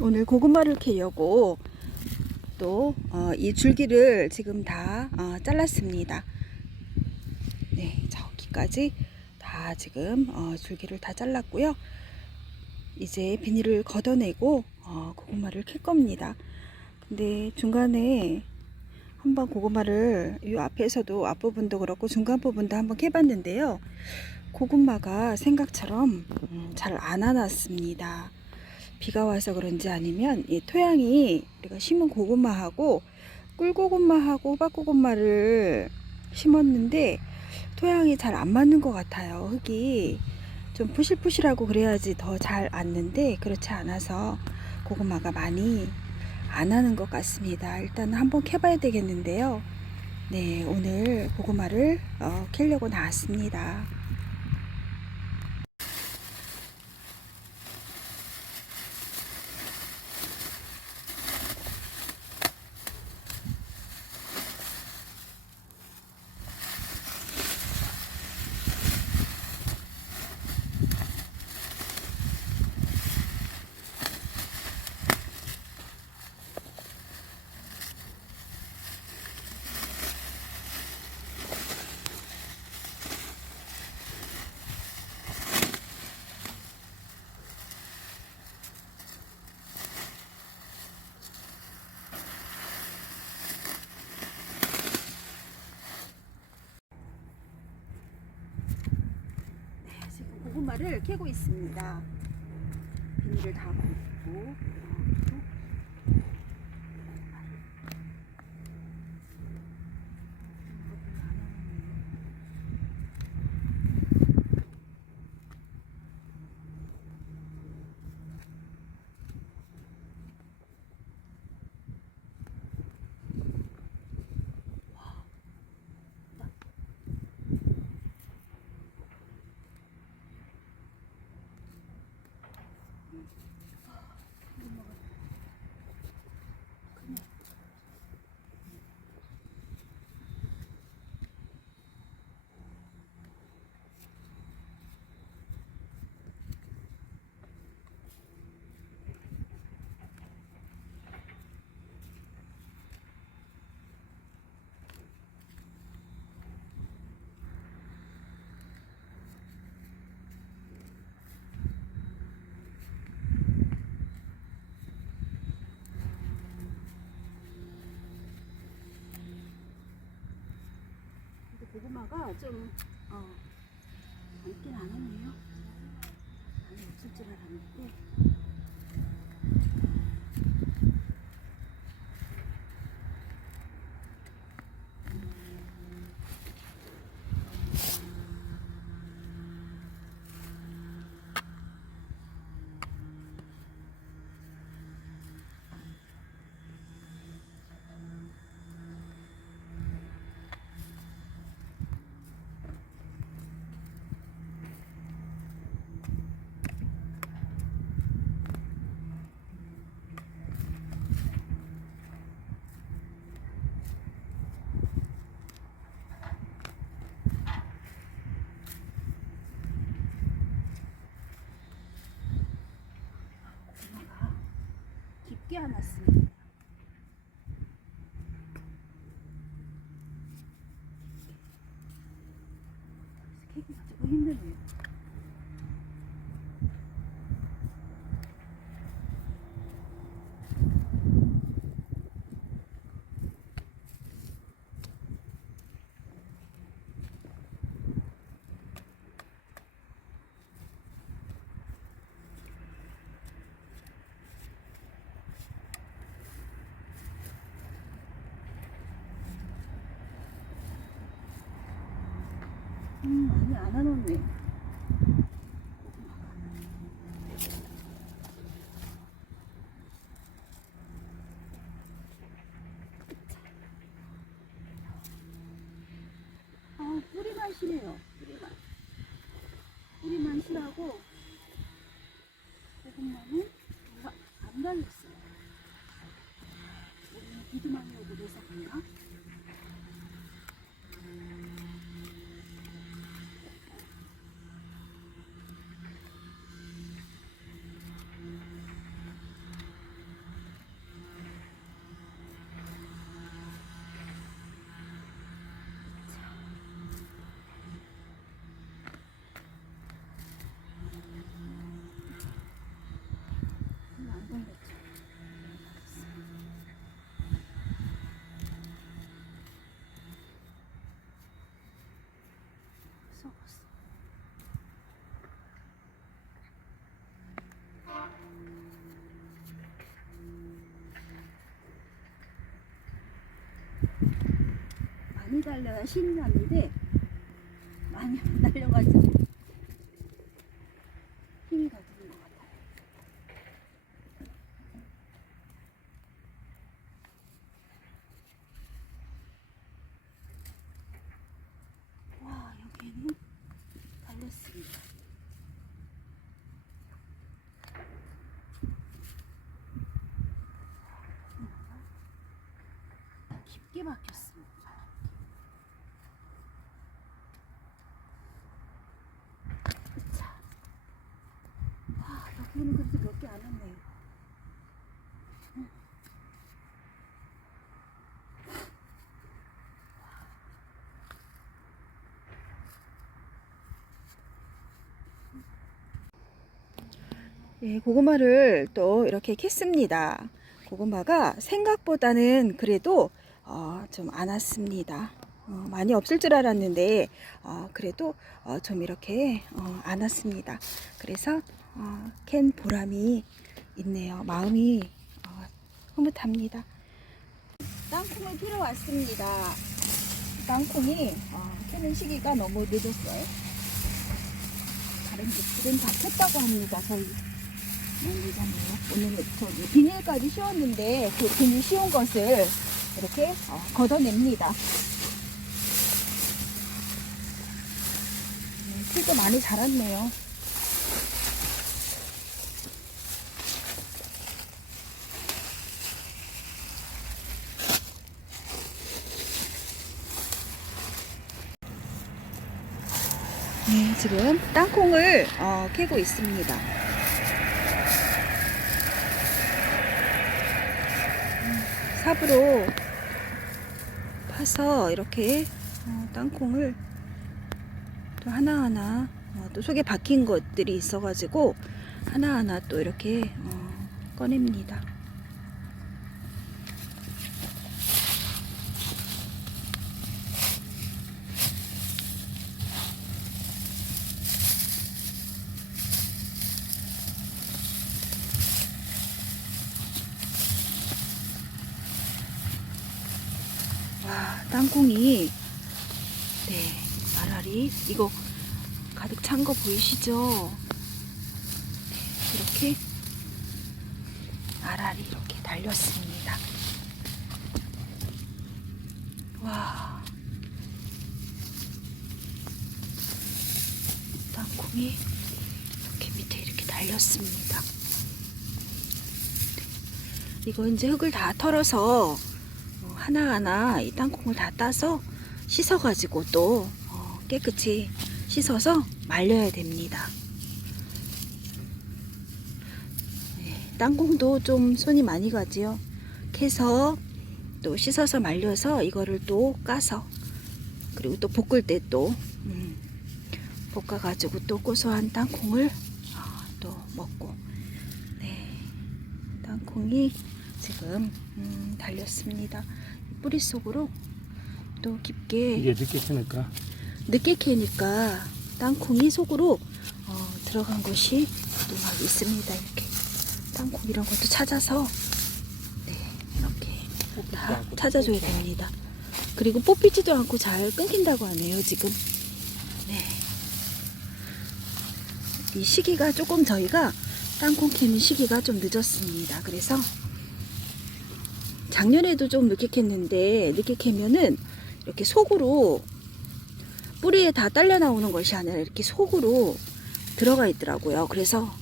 오늘 고구마를 캐려고 또 이 줄기를 지금 다 어, 잘랐습니다. 네, 저기까지 다 지금 어, 줄기를 다 잘랐고요. 이제 비닐을 걷어내고 어, 고구마를 캘 겁니다. 근데 중간에 한번 고구마를 이 앞에서도 앞부분도 그렇고 중간 부분도 한번 캐봤는데요. 고구마가 생각처럼 음, 잘안 와놨습니다. 비가 와서 그런지 아니면 이 토양이 우리가 심은 고구마하고 꿀고구마하고 호박고구마를 심었는데 토양이 잘 안 맞는 것 같아요. 흙이 좀 푸실푸실하고 그래야지 더 잘 앉는데 그렇지 않아서 고구마가 많이 안 하는 것 같습니다. 일단 한번 캐봐야 되겠는데요. 네, 오늘 고구마를 어, 캐려고 나왔습니다. 네, 고구마를 캐고 있습니다. 비닐을 다 걷고 근데 고구마가 좀 어, 많긴 안 하네요. 많이 없을 줄 알았는데. 고구마가 깊게 안 왔습니다. 캐기가 조금 힘드네요. 음, 많이 안 와놓네. 달려야 신이 났는데 많이 안 달려가지고 힘이 더 드는 것 같아요. 와 여기는 달렸습니다. 깊게 막혔습니다. 자, 와 여기는 그래도 몇 개안 왔네요. 예, 고구마를 또 이렇게 캤습니다. 고구마가 생각보다는 그래도 어, 좀안 왔습니다. 어, 많이 없을 줄 알았는데 어, 그래도 어, 좀 이렇게 어, 안 왔습니다. 그래서 어, 캔 보람이 있네요. 마음이 어, 흐뭇합니다. 땅콩을 피러 왔습니다. 땅콩이 어, 캐는 시기가 너무 늦었어요. 다른 집들은 다 켰다고 합니다. 저희 모르잖아요. 오늘은 저기 비닐까지 씌웠는데 그 비닐 씌운 것을 이렇게 어, 걷어냅니다. 음, 풀도 많이 자랐네요. 네, 지금 땅콩을 어, 캐고 있습니다. 삽으로 파서 이렇게 어, 땅콩을 또 하나하나 어, 또 속에 박힌 것들이 있어가지고 하나하나 또 이렇게 어, 꺼냅니다. 와, 땅콩이 네, 알알이 이거 가득 찬 거 보이시죠? 네, 이렇게 알알이 이렇게 달렸습니다. 와, 땅콩이 이렇게 밑에 이렇게 달렸습니다. 네, 이거 이제 흙을 다 털어서 어, 하나하나 이 땅콩을 다 따서 씻어가지고 또 어, 깨끗이 씻어서 말려야 됩니다. 네, 땅콩도 좀 손이 많이 가지요. 캐서 또 씻어서 말려서 이거를 또 까서 그리고 또 볶을 때또 음, 볶아가지고 또 고소한 땅콩을 어, 또 먹고 네, 땅콩이 지금 음, 달렸습니다. 뿌리 속으로 또 깊게 이게 늦게 캐니까 늦게 캐니까 땅콩이 속으로 어, 들어간 것이 또 막 있습니다. 이렇게 땅콩 이런 것도 찾아서 네, 이렇게 다 찾아줘야 됩니다. 그리고 뽑히지도 않고 잘 끊긴다고 하네요. 지금 네. 이 시기가 조금 저희가 땅콩 캐는 시기가 좀 늦었습니다. 그래서 작년에도 좀 늦게 캤는데 늦게 캐면은 이렇게 속으로 뿌리에 다 딸려 나오는 것이 아니라 이렇게 속으로 들어가 있더라고요. 그래서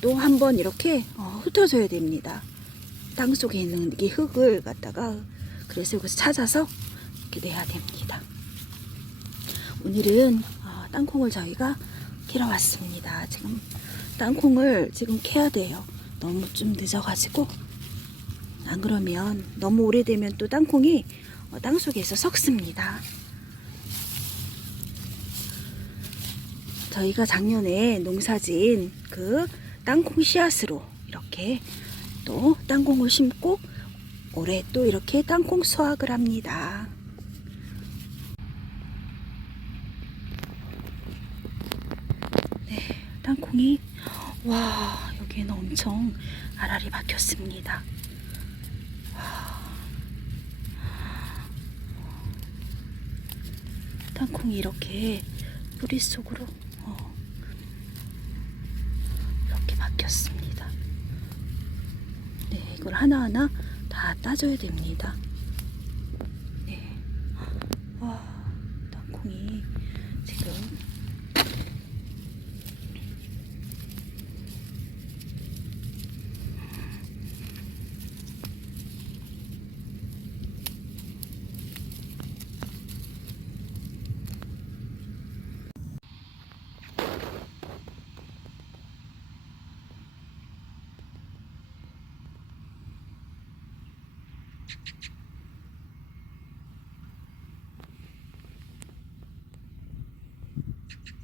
또 한 번 이렇게 어, 흩어줘야 됩니다. 땅 속에 있는 이 흙을 갖다가 그래서 여기서 찾아서 이렇게 내야 됩니다. 오늘은 어, 땅콩을 저희가 캐러 왔습니다. 지금 땅콩을 지금 캐야 돼요. 너무 좀 늦어가지고 안 그러면 너무 오래되면 또 땅콩이 어, 땅 속에서 썩습니다. 저희가 작년에 농사진 그 땅콩 씨앗으로 이렇게 또 땅콩을 심고 올해 또 이렇게 땅콩 수확을 합니다. 네, 땅콩이 와 여기에는 엄청 알알이 박혔습니다. 땅콩이 이렇게 뿌리 속으로 어, 이렇게 박혔습니다. 네, 이걸 하나하나 다 따줘야 됩니다. Thank you.